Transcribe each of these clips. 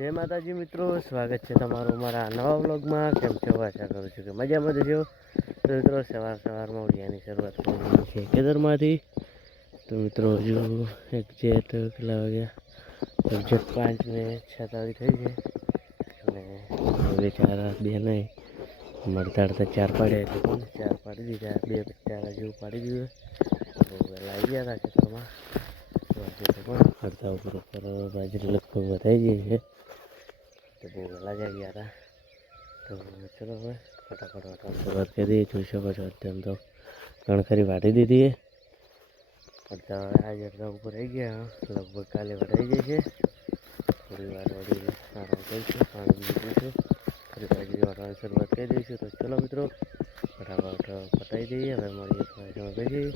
જય માતાજી મિત્રો, સ્વાગત છે તમારું મારા નવા વ્લોગમાં. કેમ છો? આશા કરું છું કે મજામાં જ છો. તો મિત્રો સવારમાં ઉઠ્યાની શરૂઆત કરી છે કેદારમાંથી. તો મિત્રો હજુ એક્ઝેક્ટ કેટલા વાગ્યા? એક્ઝેક્ટ 5:46 થઈ છે. અને હવે 4 નહીં મળતા 4 પાડ્યા એટલે પણ 4 પાડી દીધા. 2 જેવું પાડી દીધું. તો વહેલા આવી ગયા હતા ખેતરમાં. તો આજે તો પણ અડધા ઉપર બાજરી લગભગ વધાઈ ગઈ છે. તો બહુ વહેલા જ આવી ગયા હતા. તો ચલો હવે ફટાફટ શરૂઆત કરી દઈએ. જોઈ શકો છો અત્યારે તો કણખરી વાટી દીધી. આજે અડધા ઉપર આવી ગયા. લગભગ કાલે વટાઈ જાય છે. થોડી વાર વળી આરામ કરીશું, પાણી પીશું, ફરી બાજરી વાટવાની શરૂઆત કરી દઈશું. તો ચલો મિત્રો ફટાફટ પતાવી દઈએ. હવે મળીએ થોડા સમય પછી.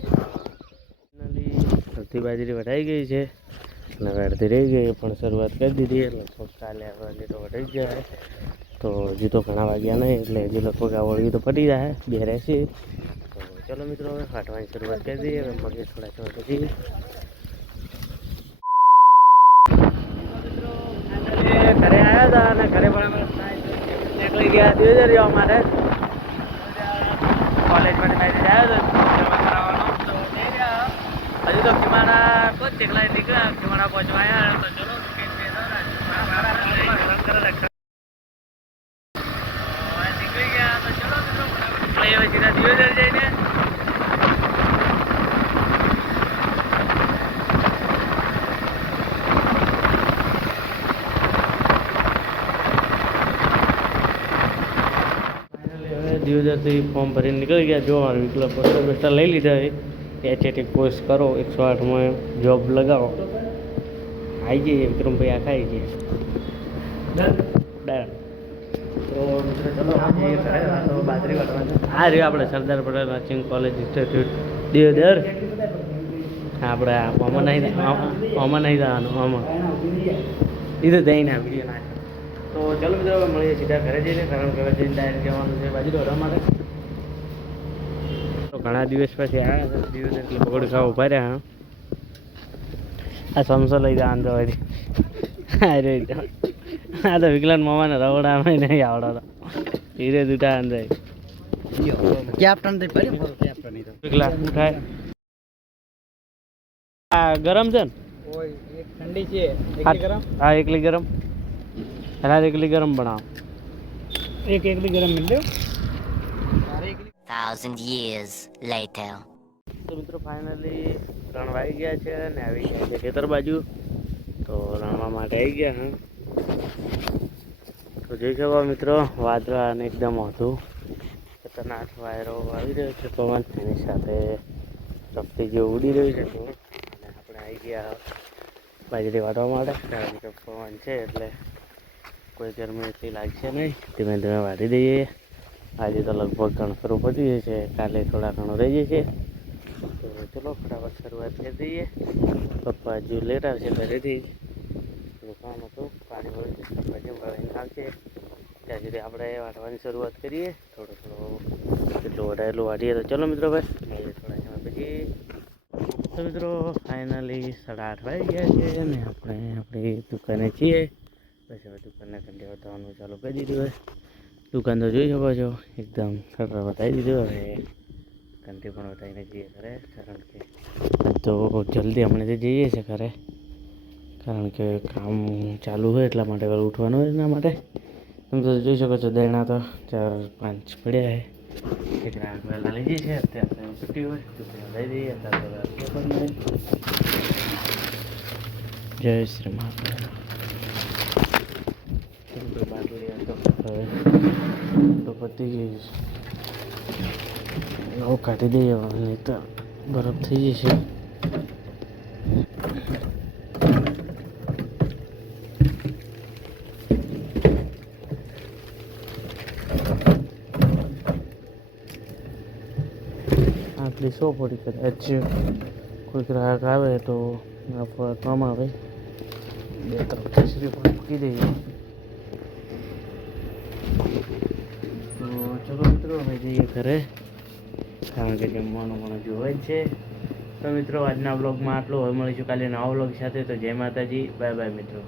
ફાઇનલી અડધી બાજરી વટાઈ ગઈ છે અને અડધી રહી ગઈ પણ શરૂઆત કરી દીધી. લગભગ કાલે હજી તો વટાઈ જાય. તો હજી તો ઘણા વાગ્યા નહીં એટલે હજી લગભગ આ વળગી તો પટી જાય. 2 રહેશે. તો ચલો મિત્રો હવે ફાટવાની શરૂઆત કરી દઈએ. હવે મળીએ થોડા સમય પછી. ઘરે આવ્યા હતા અને ઘરે પણ નીકળી ગયા 2000 જવા માટે. કોલેજ માટે મેસેજ આવ્યો હતો હજુ તો ખીમાડા તો ચેકલા નીકળ્યા. ખીમાડા પહોંચવા આવ્યા. તો ચલો નીકળી ગયા. તો ચલો મિત્રો હવે સીધા 2000 જઈને દિવસથી ફોર્મ ભરીને નીકળી ગયા. જો મારું વિકલ્પ પોસ્ટર લઈ લીધા હોય. એચએટી કોર્સ કરો, 108માં જોબ લગાવો. આવી જઈએ વિક્રમભાઈ, આખા આવી જઈએ. ડન. તો મિત્રો ચલો જઈએ ઘરે. તો બાજરી વાટવાનું આ રહ્યું આપણે Sardar Patel nursing college institute Deodar. આપણે આમાં નહીં જવાનું. આમાં એ તો દઈને વિડીયો નાખે. તો ચાલો મિત્રો હવે મળીએ સીધા ઘરે જઈને, કારણ કે હવે જઈને ડાયરેક્ટ જવાનું છે બાજુ દોડવા માટે. તો ઘણા દિવસ પછી આવ્યા છે દિવસ એટલે પકોડી ખાવા ઉભા રહ્યા. આ સમસો લઈ જવાનું તો હજી આ તો વિકલાન મામાને રવડામાં નહીં આવડતો. ધીરે દૂટા અંદર વિકલા ઉઠાય. આ ગરમ છે ને? ઠંડી છે. હા એકલી ગરમ. એકલી ગરમ બનાવો. એકલી ગરમ મિલ દો. 1,000 years later. તો મિત્રો ફાઇનલી 3 વાગી ગયા છે અને આવી ગયા છે ખેતર બાજુ. તો રણવા માટે આવી ગયા. હા તો જોઈ શકો મિત્રો વાદળા અને એકદમ હતું ખતરનાક વાયરો આવી રહ્યો છે. પવન એની સાથે રફતી જેવું ઉડી રહ્યું છે. અને આપણે આવી ગયા બાજરી વાટવા માટે. કારણ કે પવન છે એટલે કોઈ ગરમી એટલી લાગશે નહીં. ધીમે ધીમે વાટી દઈએ. આજે તો લગભગ કણખરું પતી જશે. કાલે થોડા ઘણું રહી જશે. તો ચલો ફટાફટ શરૂઆત કરી દઈએ. પપ્પા હજુ લેટ આવશે ઘરેથી. કામ હતું પાણી વળી પછી વળીને આવશે. ત્યાં સુધી આપણે વાટવાની શરૂઆત કરીએ. થોડું એટલું વટાયેલું વાટીએ. તો ચલો મિત્રો ભાઈ મળીએ થોડા સમય પછી. તો મિત્રો ફાઇનલી 8:30 વાગી ગયા છે અને આપણે આપણી દુકાને છીએ. પછી હવે દુકાનને કંઠી વટાવવાનું ચાલુ કરી દીધું હોય. દુકાન તો જોઈ શકો છો એકદમ સરળ બતાવી દીધું. હવે કંઠી પણ વટાવીને જઈએ ઘરે, કારણ કે તો જલ્દી હમણાંથી જઈએ છીએ ઘરે, કારણ કે કામ ચાલુ હોય એટલા માટે વહેલું ઉઠવાનું હોય. એના માટે તમે તો જોઈ શકો છો દૈણા તો 4-5 પડ્યા છે. એક રાત વહેલા લઈ જઈએ છીએ. અત્યારે છૂટી હોય છૂટી લઈ દઈએ. અત્યારે જય શ્રી મહારાજ. તો પતી ગઈ નવું કાઢી દઈએ. નહીં તો બરફ થઈ જશે. આટલી 100 પડી કદાચ કોઈ ગ્રાહક આવે તો આપવા કામ આવે. 2-3 ખીચડી પણ મૂકી દઈએ. તો ચલો મિત્રો હવે જઈએ ઘરે, કારણ કે જમવાનું પણ હજુ હોય જ છે. તો મિત્રો આજના બ્લોગમાં આટલું. હવે મળીશું કાલે નવા બ્લોગ સાથે. તો જય માતાજી, બાય બાય મિત્રો.